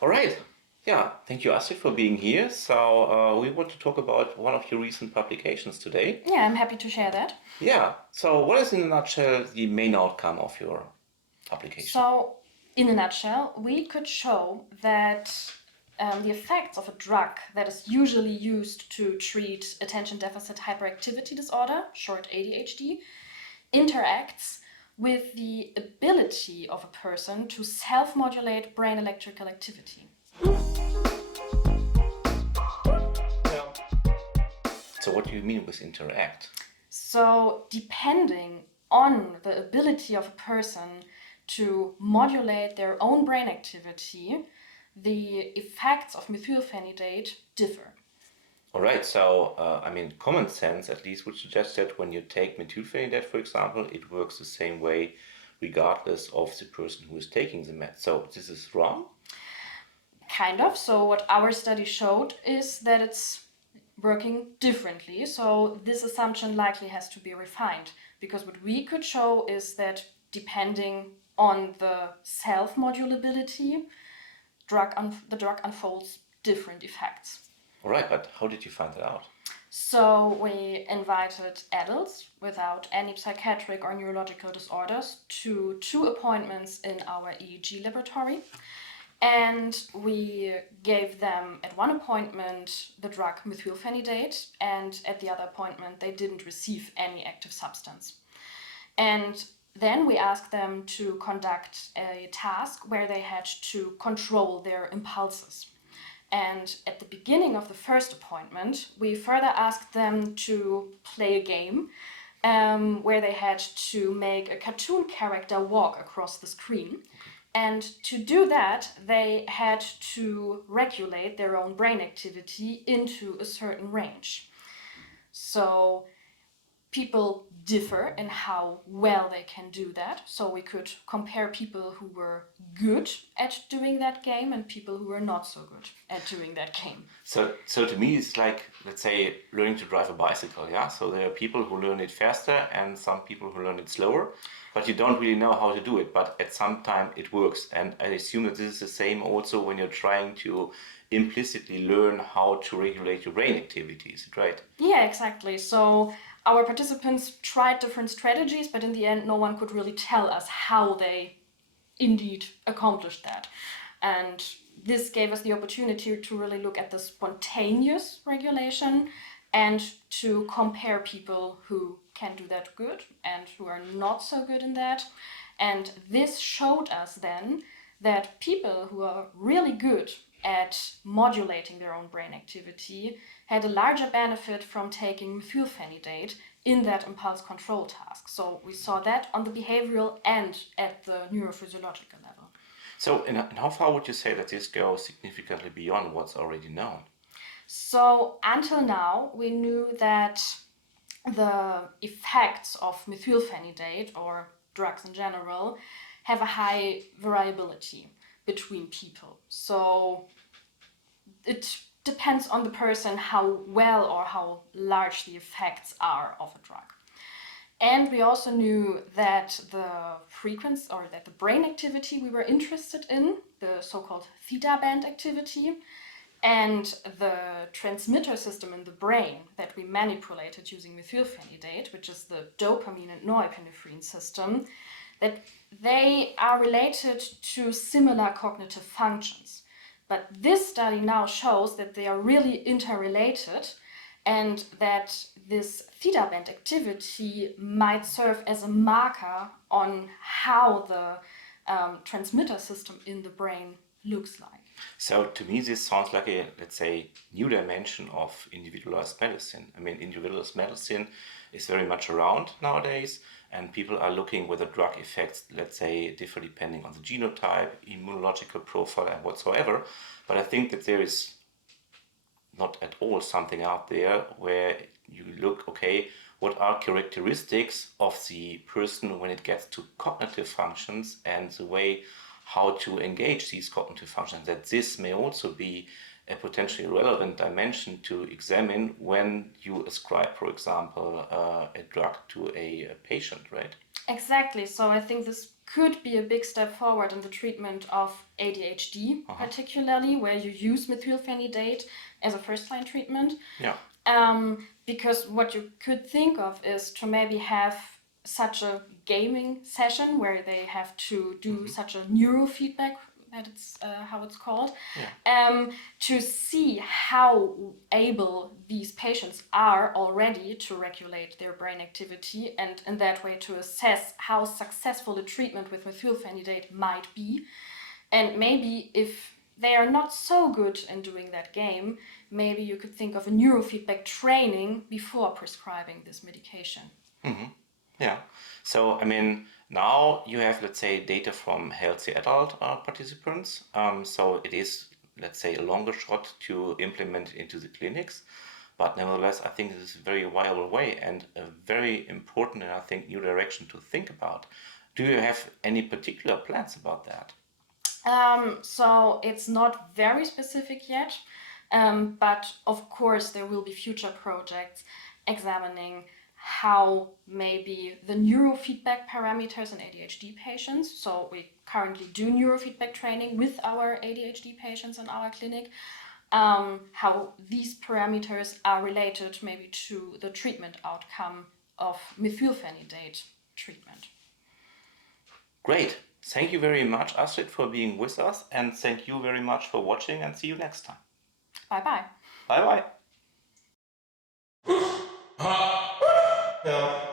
All right. Yeah, thank you, Astrid, for being here. So we want to talk about one of your recent publications today. Yeah, I'm happy to share that. Yeah. So what is, in a nutshell, the main outcome of your publication? So, in a nutshell, we could show that the effects of a drug that is usually used to treat attention deficit hyperactivity disorder, short ADHD, interacts with the ability of a person to self-modulate brain electrical activity. So what do you mean with interact? So, depending on the ability of a person to modulate their own brain activity, the effects of methylphenidate differ. All right. So common sense at least would suggest that when you take methylphenidate, for example, it works the same way regardless of the person who is taking the med. So this is wrong? Kind of. So, what our study showed is that it's working differently. So, this assumption likely has to be refined because what we could show is that depending on the self modulability, the drug unfolds different effects. All right, but how did you find that out? So we invited adults without any psychiatric or neurological disorders to 2 appointments in our EEG laboratory. And we gave them at one appointment the drug methylphenidate, and at the other appointment they didn't receive any active substance. And then we asked them to conduct a task where they had to control their impulses. And at the beginning of the first appointment, we further asked them to play a game where they had to make a cartoon character walk across the screen. And to do that, they had to regulate their own brain activity into a certain range. So people differ in how well they can do that. So we could compare people who were good at doing that game and people who were not so good at doing that game. So to me, it's like, let's say, learning to drive a bicycle, yeah? So there are people who learn it faster and some people who learn it slower, but you don't really know how to do it, but at some time it works. And I assume that this is the same also when you're trying to implicitly learn how to regulate your brain activities, right? Yeah, exactly. So our participants tried different strategies, but in the end, no one could really tell us how they indeed accomplished that. And this gave us the opportunity to really look at the spontaneous regulation and to compare people who can do that good and who are not so good in that. And this showed us then that people who are really good at modulating their own brain activity had a larger benefit from taking methylphenidate in that impulse control task. So we saw that on the behavioral and at the neurophysiological level. So in how far would you say that this goes significantly beyond what's already known? So until now, we knew that the effects of methylphenidate or drugs in general have a high variability between people. So it depends on the person how well or how large the effects are of a drug. And we also knew that the frequency or that the brain activity we were interested in, the so-called theta band activity, and the transmitter system in the brain that we manipulated using methylphenidate, which is the dopamine and norepinephrine system, that they are related to similar cognitive functions. But this study now shows that they are really interrelated and that this theta band activity might serve as a marker on how the transmitter system in the brain looks like. So to me, this sounds like a, let's say, new dimension of individualized medicine. I mean, individualized medicine is very much around nowadays, and people are looking whether drug effects, let's say, differ depending on the genotype, immunological profile, and whatsoever. But I think that there is not at all something out there where you look, okay, what are characteristics of the person when it gets to cognitive functions and the way how to engage these cognitive functions, that this may also be a potentially relevant dimension to examine when you ascribe, for example, a drug to a patient, right? Exactly. So I think this could be a big step forward in the treatment of ADHD, particularly where you use methylphenidate as a first-line treatment. Yeah. Because what you could think of is to maybe have such a gaming session where they have to do such a neurofeedback, that's how it's called, to see how able these patients are already to regulate their brain activity, and in that way to assess how successful the treatment with methylphenidate might be. And maybe if they are not so good in doing that game, maybe you could think of a neurofeedback training before prescribing this medication. Yeah. So, I mean, now you have, let's say, data from healthy adult participants. So it is, let's say, a longer shot to implement it into the clinics. But nevertheless, I think this is a very viable way and a very important and I think new direction to think about. Do you have any particular plans about that? So it's not very specific yet, but of course there will be future projects examining how maybe the neurofeedback parameters in ADHD patients, so we currently do neurofeedback training with our ADHD patients in our clinic, how these parameters are related maybe to the treatment outcome of methylphenidate treatment. Great. Thank you very much, Astrid, for being with us, and thank you very much for watching, and see you next time. Bye-bye. Bye-bye. No.